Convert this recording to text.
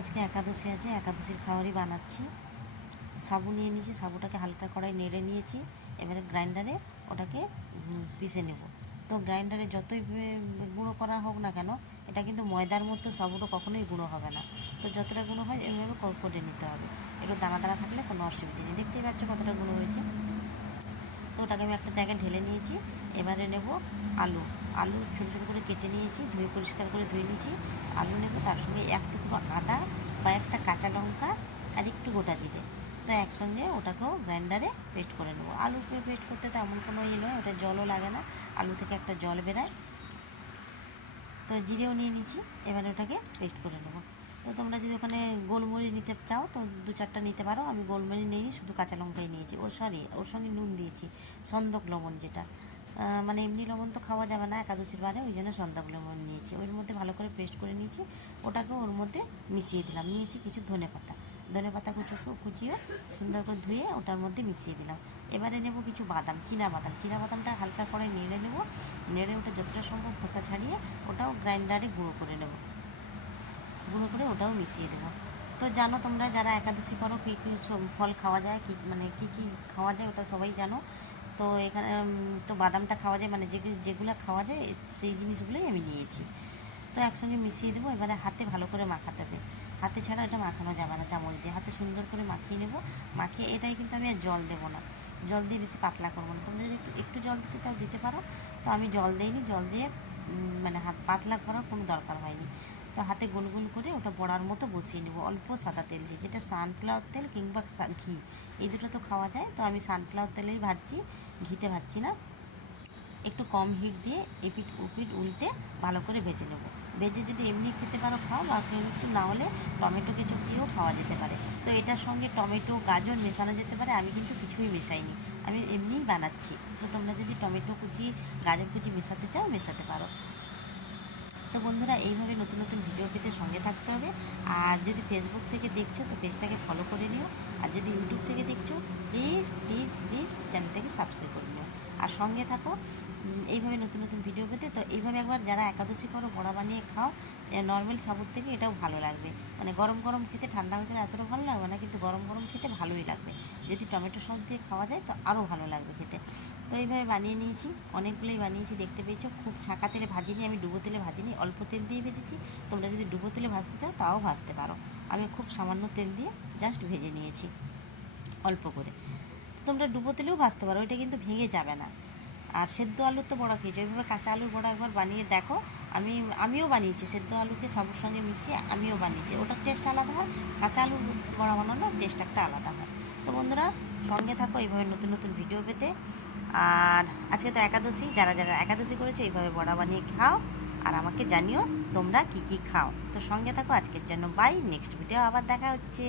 আজকে একাদশী আছে, একাদশীর খাবারই বানাচ্ছি। সাবু নিয়ে নিয়েছি, সাবুটাকে হালকা কড়াই নেড়ে নিয়েছি। এবারে গ্রাইন্ডারে ওটাকে পিষে নেব। তো গ্রাইন্ডারে যতই গুঁড়ো করা হোক না কেন, এটা কিন্তু ময়দার মতো সাবুটা কখনোই গুঁড়ো হবে না। তো যতটা গুঁড়ো হয় এভাবে করে নিতে হবে। একটু দানা দানা থাকলে কোনো অসুবিধা নেই। দেখতেই পাচ্ছ কতটা গুঁড়ো হয়েছে। তো ওটাকে আমি একটা জায়গায় ঢেলে নিয়েছি। এবারে নেব আলু। আলু ছোটো ছোটো করে কেটে নিয়েছি, ধুয়ে পরিষ্কার করে ধুয়ে নিয়েছি। আলু নেব, তার সঙ্গে এক টুকরো আদা, কয়েকটা কাঁচা লঙ্কা আর একটু গোটা জিরে। তো একসঙ্গে ওটাকেও গ্রাইন্ডারে পেস্ট করে নেবো। আলু পেস্ট করতে তো এমন কোনো নয়, ওটা জলও লাগে না, আলু থেকে একটা জল বেরায়। তো জিরেও নিয়ে নিয়েছি, এবারে ওটাকে পেস্ট করে নেবো। তো তোমরা যদি ওখানে গোলমরিচ নিতে চাও তো 2-4টা নিতে পারো। আমি গোলমরিচ নিইনি, শুধু কাঁচা লঙ্কাই নিয়েছি। ওর সঙ্গে নুন দিয়েছি, সন্দক লবণ যেটা, মানে এমনি লবণ তো খাওয়া যাবে না একাদশীর বারে, ওই জন্য সন্দক লবণ নিয়েছি। ওর মধ্যে ভালো করে পেস্ট করে নিয়েছি, ওটাকে ওর মধ্যে মিশিয়ে দিলাম। নিয়েছি কিছু ধনে পাতা কুচিয়ে সুন্দর করে ধুয়ে ওটার মধ্যে মিশিয়ে দিলাম। এবারে নেব কিছু বাদাম, বাদামটা হালকা করে নেড়ে নেব। নেড়ে ওটা যতটা সম্ভব খোসা ছাড়িয়ে ওটাও গ্রাইন্ডারে গুঁড়ো করে নেব। গুঁড়ো করে ওটাও মিশিয়ে দেবো। তো জানো তোমরা যারা একাদশী করো কী কী ফল খাওয়া যায়, কী মানে কী কী খাওয়া যায় ওটা সবাই জানো। তো এখানে তো বাদামটা খাওয়া যায়, মানে যেগুলো খাওয়া যায় সেই জিনিসগুলোই আমি নিয়েছি। তো একসঙ্গে মিশিয়ে দেবো। এবারে হাতে ভালো করে মাখাতে হবে, হাতে ছাড়া এটা মাখানো যাবে না। চামচ দিয়ে হাতে সুন্দর করে মাখিয়ে নেব। মাখিয়ে এটাই কিন্তু আমি আর জল দেবো না, জল দিয়ে বেশি পাতলা করবো না। তোমরা যদি একটু একটু জল দিতে চাও দিতে পারো। তো আমি জল দিইনি, জল দিয়ে মানে পাতলা করার কোনো দরকার হয়নি। তো হাতে গোল গোল করে ওটা বড়ার মতো বসিয়ে নেব, অল্প সাদা তেল দিয়ে, যেটা সানফ্লাওয়ার তেল কিংবা ঘি, এই দুটো তো খাওয়া যায়। তো আমি সানফ্লাওয়ার তেলেই ভাজছি, ঘিতে ভাজছি না। একটু কম হিট দিয়ে এপিট উপিট উল্টে ভালো করে ভেজে নেব। ভেজে যদি এমনি খেতে পারো খাও, বা একটু না হলে টমেটো কেচাপ দিয়েও খাওয়া যেতে পারে। তো এটার সঙ্গে টমেটো গাজর মেশানো যেতে পারে, আমি কিন্তু কিছুই মেশাইনি, আমি এমনিই বানাচ্ছি। তো তোমরা যদি টমেটো কুচি গাজর কুচি মেশাতে চাও মেশাতে পারো। তো বন্ধুরা, এইভাবে নতুন নতুন ভিডিও পেতে সঙ্গে থাকতে হবে। আর যদি ফেসবুক থেকে দেখছো তো পেজটাকে ফলো করে নিও। আর যদি ইউটিউব থেকে দেখছো প্লিজ প্লিজ প্লিজ চ্যানেলটাকে সাবস্ক্রাইব করে নিও। আর সঙ্গে থাকো এইভাবে নতুন নতুন ভিডিও পেতে। তো এইভাবে একবার যারা একাদশী করো বড়া বানিয়ে খাও, নর্মাল সাবুর থেকে এটাও ভালো লাগবে। মানে গরম গরম খেতে, ঠান্ডা হয়ে গেলে এতটা ভালো লাগবে না, কিন্তু গরম গরম খেতে ভালোই লাগবে। যদি টমেটো সস দিয়ে খাওয়া যায় তো আরও ভালো লাগবে খেতে। তো এইভাবে বানিয়ে নিয়েছি, অনেকগুলোই বানিয়েছি, দেখতে পেয়েছো। খুব ছাঁকা তেলে ভাজিনি, আমি ডুবো তেলে ভাজিনি, অল্প তেল দিয়ে ভেজেছি। তোমরা যদি ডুবো তেলে ভাজতে চাও তাও ভাজতে পারো। আমি খুব সামান্য তেল দিয়ে জাস্ট ভেজে নিয়েছি অল্প করে। তোমরা ডুবো তেলেও ভাজতে পারো, ওইটা কিন্তু ভেঙে যাবে না। আর সেদ্ধ আলুর তো বড়া খেয়েছো, এইভাবে কাঁচা আলুর বড়া একবার বানিয়ে দেখো। আমিও বানিয়েছি, সেদ্ধ আলুকে সাবুর সঙ্গে মিশিয়ে আমিও বানিয়েছি, ওটার টেস্ট আলাদা হয়। কাঁচা আলুর বড়া বানানোর টেস্ট একটা আলাদা হয়। তো বন্ধুরা, সঙ্গে থাকো এইভাবে নতুন নতুন ভিডিও পেতে। আর আজকে তো একাদশী, যারা যারা একাদশী করেছো এইভাবে বড়া বানিয়ে খাও। আর আমাকে জানিও তোমরা কি কি খাও। তো সঙ্গে থাকো, আজকের জন্য বাই, নেক্সট ভিডিও আবার দেখা হচ্ছে।